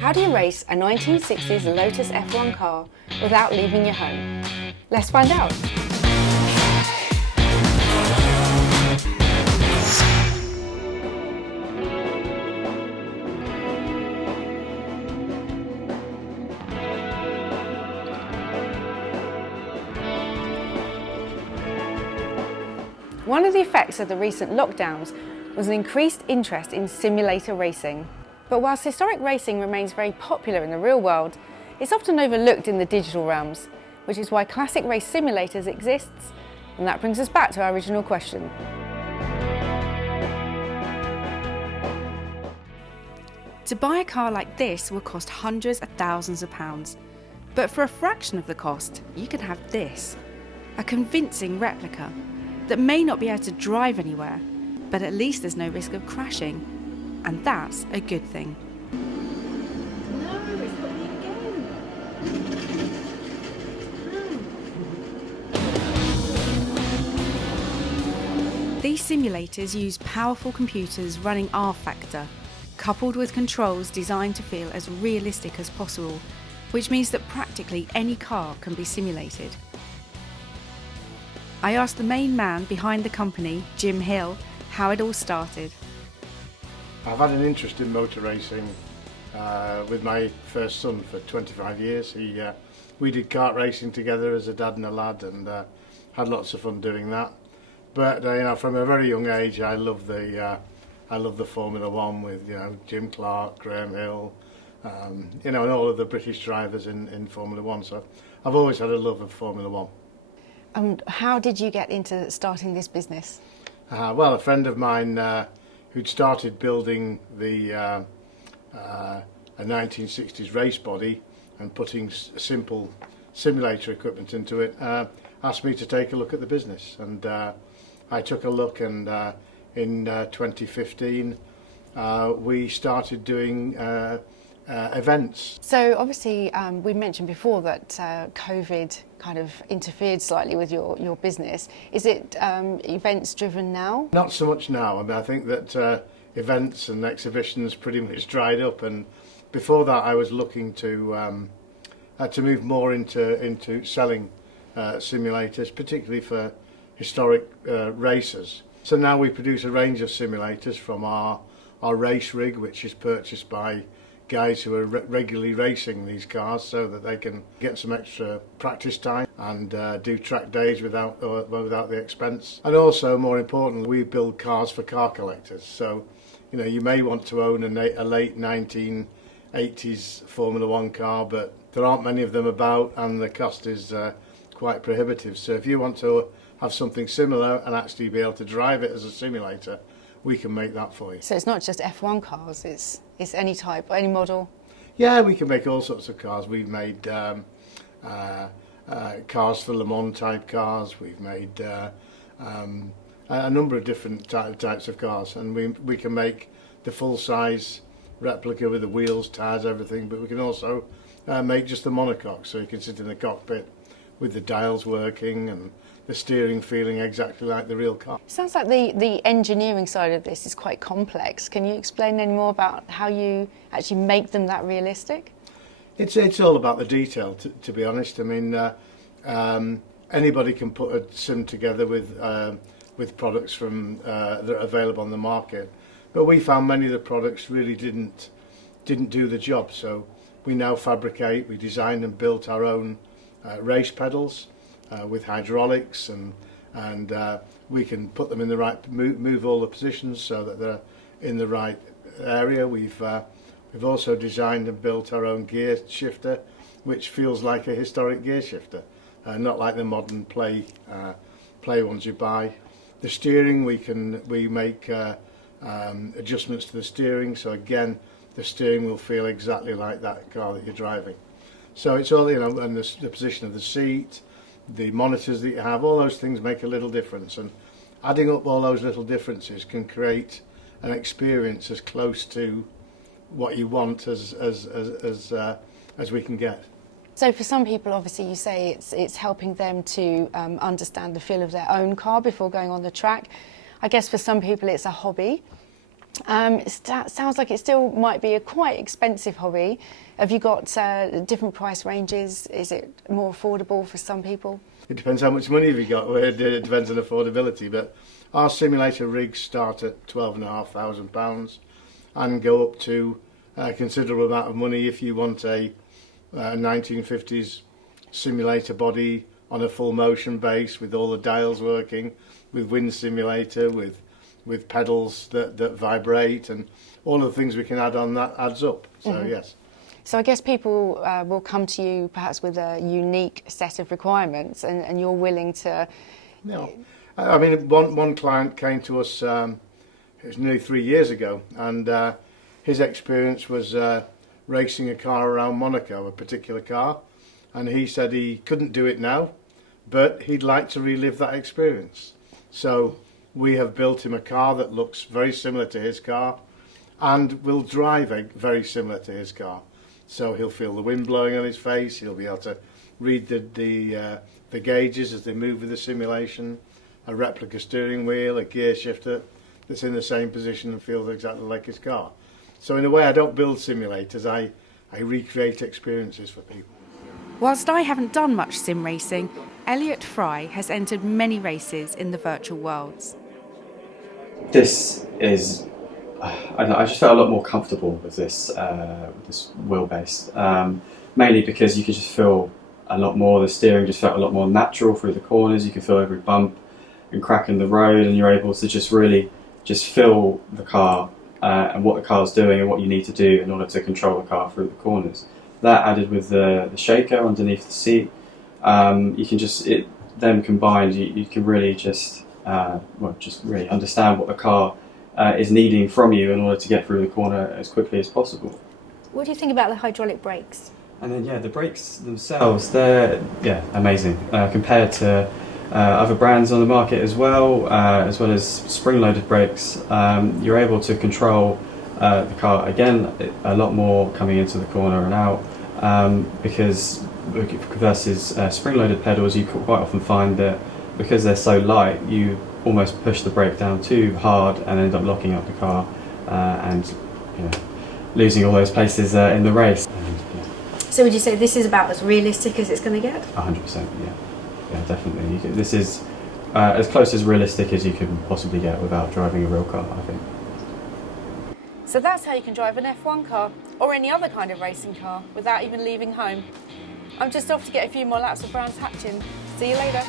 How do you race a 1960s Lotus F1 car without leaving your home? Let's find out. One of the effects of the recent lockdowns was an increased interest in simulator racing. But whilst historic racing remains very popular in the real world, it's often overlooked in the digital realms, which is why Classic Race Simulators exists, and that brings us back to our original question. To buy a car like this will cost hundreds of thousands of pounds, but for a fraction of the cost, you can have this, a convincing replica that may not be able to drive anywhere, but at least there's no risk of crashing. And that's a good thing. No, it's got me again. These simulators use powerful computers running R-Factor, coupled with controls designed to feel as realistic as possible, which means that practically any car can be simulated. I asked the main man behind the company, Jim Hill, how it all started. I've had an interest in motor racing with my first son for 25 years. We did kart racing together as a dad and a lad, and had lots of fun doing that. But from a very young age, I love the Formula One with Jim Clark, Graham Hill, and all of the British drivers in Formula One. So I've always had a love of Formula One. And how did you get into starting this business? Well, a friend of mine who'd started building a 1960s race body and putting simple simulator equipment into it, asked me to take a look at the business, and I took a look, and in 2015 we started doing events. So obviously we mentioned before that COVID kind of interfered slightly with your business. Is it events driven now? Not so much now. I mean, I think that events and exhibitions pretty much dried up, and before that I was looking to move more into selling simulators, particularly for historic races. So now we produce a range of simulators from our race rig, which is purchased by guys who are regularly racing these cars, so that they can get some extra practice time and do track days without the expense. And also, more importantly, we build cars for car collectors. So, you may want to own a late 1980s Formula One car, but there aren't many of them about, and the cost is quite prohibitive. So if you want to have something similar and actually be able to drive it as a simulator, we can make that for you. So it's not just F1 cars, it's any type, any model? Yeah, we can make all sorts of cars. We've made cars for Le Mans type cars. We've made a number of different types of cars, and we can make the full-size replica with the wheels, tyres, everything, but we can also make just the monocoque, so you can sit in the cockpit with the dials working and the steering feeling exactly like the real car. Sounds like the engineering side of this is quite complex. Can you explain any more about how you actually make them that realistic? It's all about the detail, to be honest. I mean, anybody can put a sim together with products that are available on the market, but we found many of the products really didn't do the job. So we now fabricate, we designed and built our own race pedals with hydraulics, and we can put them in the right, move all the positions so that they're in the right area. We've also designed and built our own gear shifter, which feels like a historic gear shifter, not like the modern play ones you buy. The steering, we make adjustments to the steering, so again the steering will feel exactly like that car that you're driving. So it's all, and the position of the seat, the monitors that you have, all those things make a little difference, and adding up all those little differences can create an experience as close to what you want as we can get. So for some people, obviously, you say it's helping them to understand the feel of their own car before going on the track. I guess for some people it's a hobby. Sounds like it still might be a quite expensive hobby. Have you got different price ranges? Is it more affordable for some people? It depends how much money you've got. It depends on affordability, but our simulator rigs start at £12,500 and go up to a considerable amount of money if you want a 1950s simulator body on a full motion base with all the dials working, with wind simulator, with pedals that vibrate, and all of the things we can add on that adds up. So yes. So I guess people will come to you perhaps with a unique set of requirements, and you're willing to... No. I mean, one client came to us, it was nearly 3 years ago, and his experience was racing a car around Monaco, a particular car, and he said he couldn't do it now, but he'd like to relive that experience. So we have built him a car that looks very similar to his car and will drive very similar to his car. So he'll feel the wind blowing on his face, he'll be able to read the gauges as they move with the simulation, a replica steering wheel, a gear shifter that's in the same position and feels exactly like his car. So in a way, I don't build simulators, I recreate experiences for people. Whilst I haven't done much sim racing, Elliot Fry has entered many races in the virtual worlds. This is, I just felt a lot more comfortable with this wheelbase, mainly because you could just feel a lot more, the steering just felt a lot more natural through the corners, you can feel every bump and crack in the road, and you're able to just really just feel the car and what the car's doing and what you need to do in order to control the car through the corners. That added with the shaker underneath the seat, you can just, them combined, you can really just really understand what the car is needing from you in order to get through the corner as quickly as possible. What do you think about the hydraulic brakes? And then the brakes themselves, they're amazing compared to other brands on the market as well as spring-loaded brakes. You're able to control the car again a lot more coming into the corner and out, because versus spring-loaded pedals, you quite often find that because they're so light, you almost push the brake down too hard and end up locking up the car and losing all those places in the race. So would you say this is about as realistic as it's going to get? 100%, yeah, definitely. This is as close as realistic as you can possibly get without driving a real car, I think. So that's how you can drive an F1 car or any other kind of racing car without even leaving home. I'm just off to get a few more laps of Brands Hatchin. See you later.